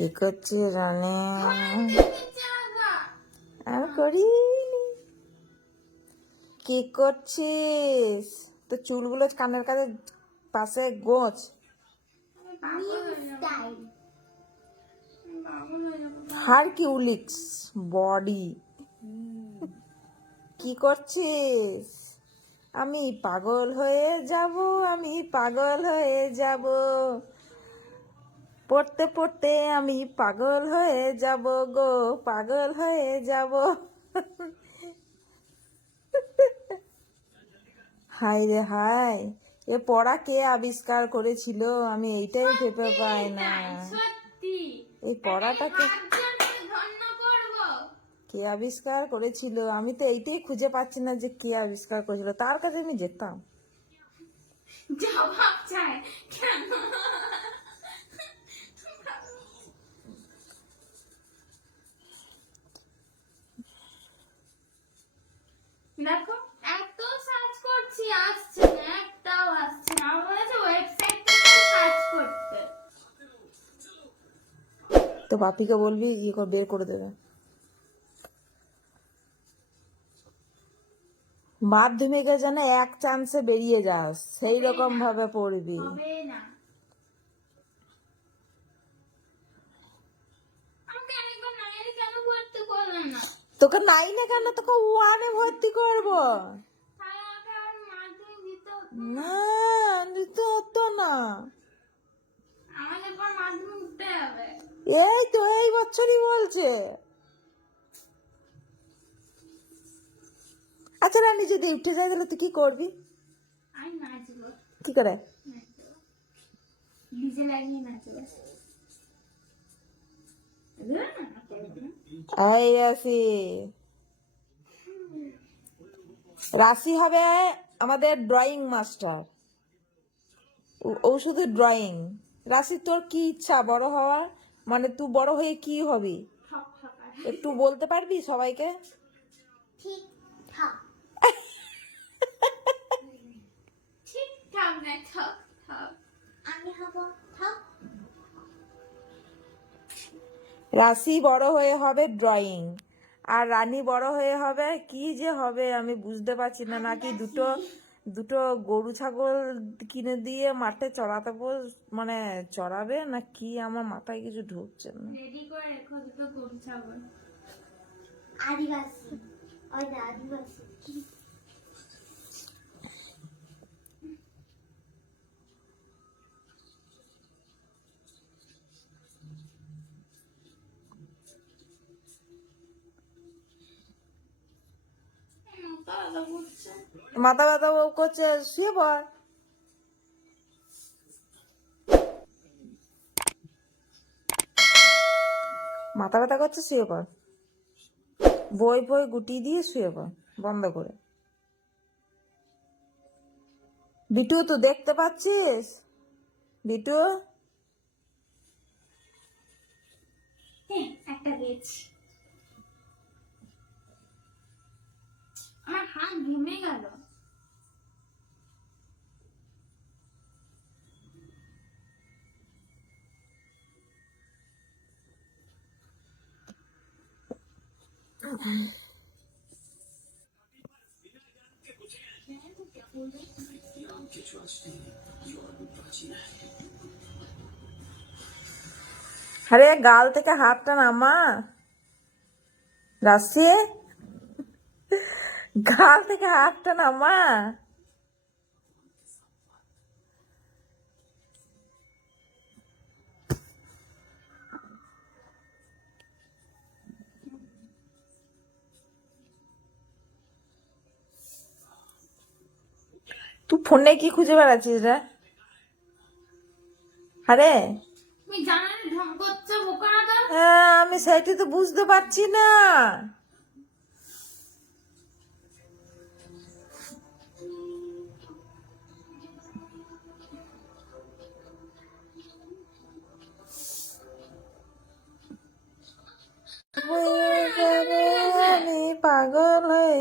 কি করছিস রানী? আমি করি। কি করছিস? তো চুলগুলো কানের কাছে পাশে গোছ। Hercules body. কি করছিস? আমি পাগল হয়ে যাব, আমি পাগল হয়ে যাব, পড়তে পড়তে আমি পাগল হয়ে যাব গো, পাগল হয়ে যাব। হাই রে হাই, এ পড়া কে আবিষ্কার করেছিল? আমি এইটাই ভেবে পাই না। এই পড়াটাকে কে আবিষ্কার করেছিল? আমি তো এইটাই খুঁজে পাচ্ছি না যে কে আবিষ্কার করেছিল। তার কাছে আমি যেতাম। জবাব চাই কেন? দেখো এত সার্চ করছি, আসছে না, একটাও আসছে না। আমার বলেছে ওয়েবসাইট থেকে সার্চ করতে। তো বাপিকে বলবি বের করে দেবে। মাধ্যমিকে যেন এক চান্সে বেরিয়ে যাস, সেই রকম ভাবে পড়বি। হবে না। আমাকে আরেকবার নাইনে কেন ভর্তি করলে না? তোকে নাইনে কেন, তোকে ওয়ানে ভর্তি করবো। তাহলে আমাকে আর মাধ্যমিক দিতে হতো না, দিতে হতো না। আমাদের পর মাধ্যমিক দিতে হবে। এই তো এই বছরই বলছে। আচ্ছা রানী, যদি উঠে যায় তাহলে তুই কি করবি? আমি নাচবো। কি করে? ডিজে লাগিয়ে নাচবো। এই রাশি, রাশি হবে আমাদের ড্রয়িং মাস্টার। ও শুধু ড্রয়িং। রাশি, তোর কি ইচ্ছা বড় হওয়ার? মানে তুই বড় হয়ে কি হবি? একটু বলতে পারবি সবাইকে? ঠিক ঠাক। ঠিক ঠাক না, ঠক ঠক। আমি হব ঠক। রাশি বড় হয়ে হবে ড্রয়িং, আর রানী বড় হয়ে হবে কি যে হবে আমি বুঝতে পারছি না। নাকি দুটো দুটো গরু ছাগল কিনে দিয়ে মাঠে চড়াতে মানে চড়াবে না কি? আমার মাথায় কিছু ঢুকছে না। রেডি করে রেখো দুটো গরু ছাগল। আদিবাসী, ওই না আদিবাসী। মাথা ব্যথা করছে, শুয়ে পড়। মাথা ব্যথা করছে, শুয়ে পড়। বই বই গুটিয়ে দিয়ে শুয়ে পড় বন্ধ করে। বিটু, তুই দেখতে পাচ্ছিস? বিটু, একটা দিয়েছি। আমার হাত ঘেমে গেল। আরে গাল থেকে হাতটা নামা। রাশি, গাল থেকে হাতটা নামা। তুই ফোনে কি খুঁজে বেড়াচ্ছিস রে? আরে তুমি জানো না ঢং করছো বোকারা তো। হ্যাঁ, আমি সেটি তো বুঝতে পারছি না। আমি পাগল হয়ে